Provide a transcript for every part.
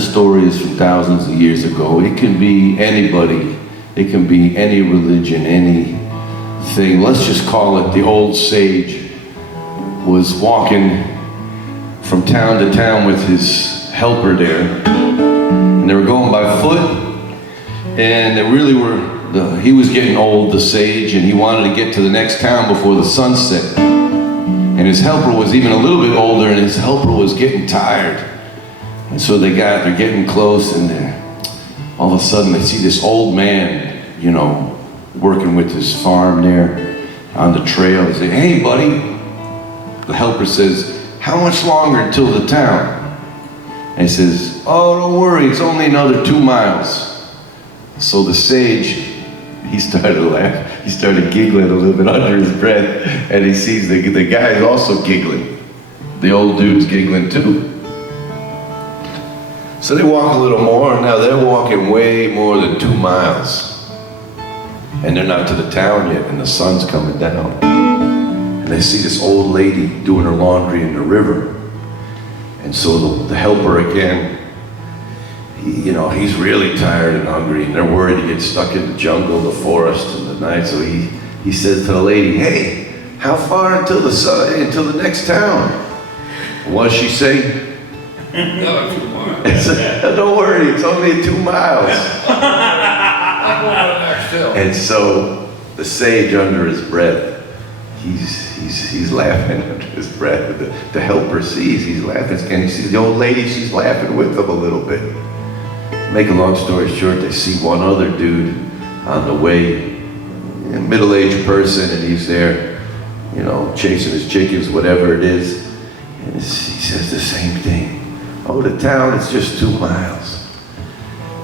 of stories from thousands of years ago. It can be anybody. It can be any religion, anything. Let's just call it the old sage was walking from town to town with his helper there. And they were going by foot. And they really were, he was getting old, the sage, and he wanted to get to the next town before the sun set. And his helper was even a little bit older, and his helper was getting tired. And so they're getting close, and all of a sudden they see this old man, you know, working with his farm there on the trail. They say, "Hey, buddy." The helper says, "How much longer until the town?" And he says, "Oh, don't worry, it's only another 2 miles. So the sage, he started to laugh. He started giggling a little bit under his breath, and he sees the guy is also giggling. The old dude's giggling too. So they walk a little more, and now they're walking way more than 2 miles. And they're not to the town yet, and the sun's coming down. And they see this old lady doing her laundry in the river. And so the helper again, he's really tired and hungry, and they're worried to get stuck in the jungle, the forest, in the night. So he says to the lady, "Hey, how far until the next town?" What does she say? Another 2 miles. "Don't worry, it's only 2 miles." I'm going to the next hill. And so the sage, under his breath, he's laughing under his breath. The helper sees he's laughing, and he sees the old lady, she's laughing with him a little bit. Make a long story short, they see one other dude on the way, a middle-aged person, and he's there, chasing his chickens, whatever it is. And he says the same thing. "Oh, the town is just 2 miles."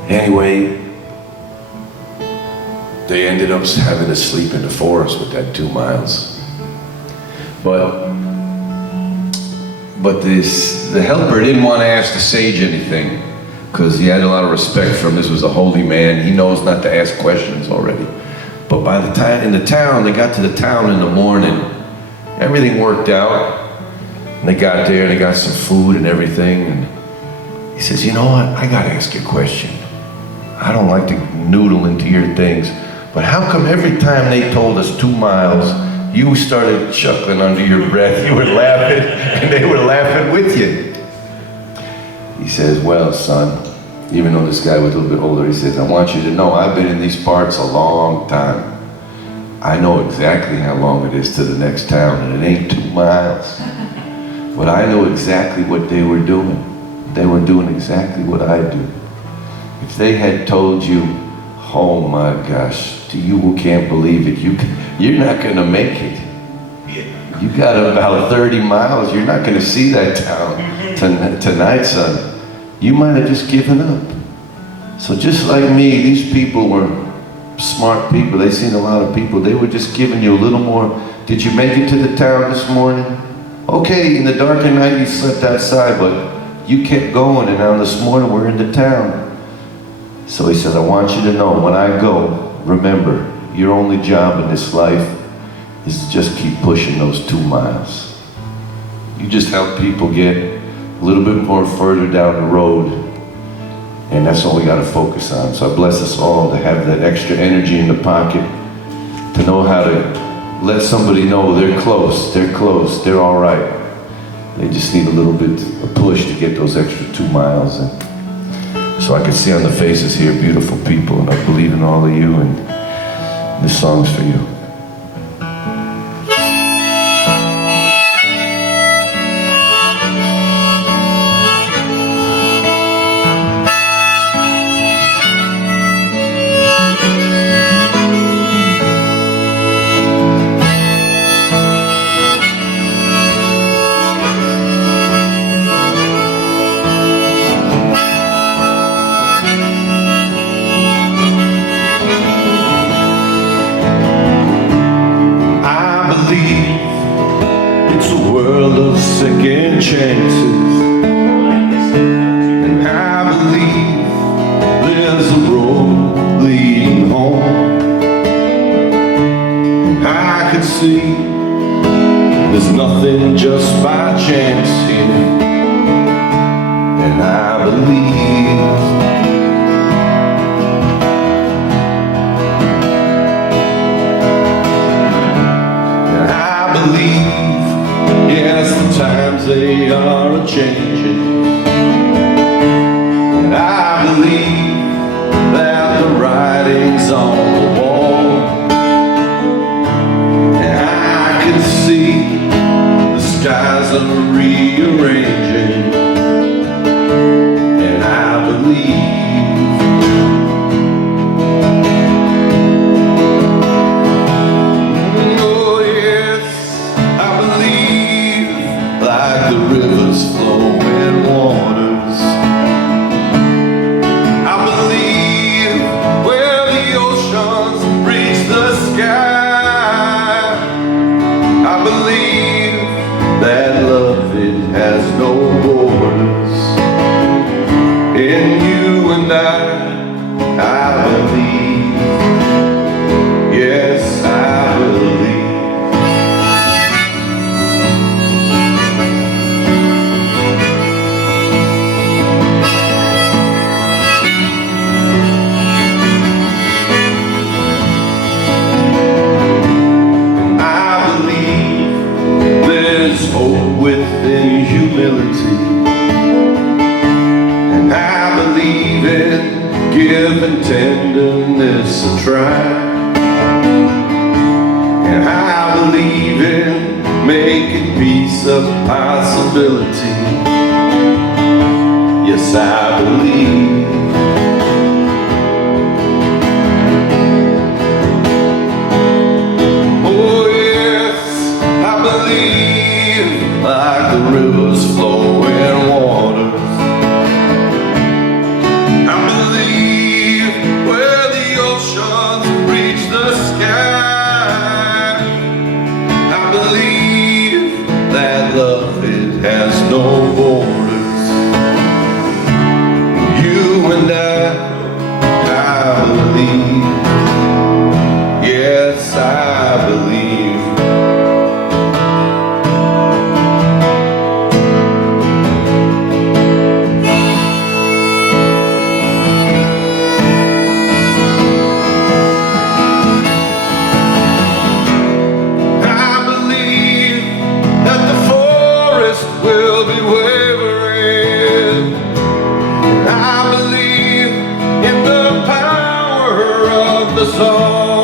Anyway, they ended up having to sleep in the forest with that 2 miles. But the helper didn't want to ask the sage anything, because he had a lot of respect for him. This was a holy man. He knows not to ask questions already. But by the time in the town, they got to the town in the morning, everything worked out. And they got there, they got some food and everything. And he says, "You know what? I got to ask you a question. I don't like to noodle into your things, but how come every time they told us 2 miles, you started chuckling under your breath, you were laughing, and they were laughing with you?" He says, "Well, son," even though this guy was a little bit older, he says, "I want you to know I've been in these parts a long time. I know exactly how long it is to the next town, and it ain't 2 miles. But I know exactly what they were doing. They were doing exactly what I do. If they had told you, oh my gosh, you can't believe it, you're not gonna make it. You got about 30 miles, you're not gonna see that town tonight, son. You might have just given up." So just like me, these people were smart people. They seen a lot of people. They were just giving you a little more. "Did you make it to the town this morning? Okay, in the dark of night you slept outside, but you kept going, and now this morning we're in the town." So he says, "I want you to know, when I go, remember, your only job in this life is to just keep pushing those 2 miles. You just help people get a little bit more further down the road, and that's all we got to focus on." So I bless us all to have that extra energy in the pocket, to know how to let somebody know they're close, they're all right. They just need a little bit of push to get those extra 2 miles. And so I can see on the faces here, beautiful people, and I believe in all of you, and this song's for you. Second chances, and I believe there's a road leading home. I can see there's nothing just by chance here, and I believe And I believe, yes, the times they are a-changing. And I believe that the writing's on the wall. And I can see the skies are rearranging. And I believe like the rivers flowing waters. I believe where the oceans reach the sky. I believe that love, it has no borders. In you and I believe. Yes, I believe. There's hope within humility, and I believe in giving tenderness a try, and I believe in making peace a possibility. Yes, I believe. Like the rivers flowing waters. I believe where the oceans reach the sky. I believe that love, it has no borders. You and I believe. Yes, I believe. Will be wavering. I believe in the power of the song.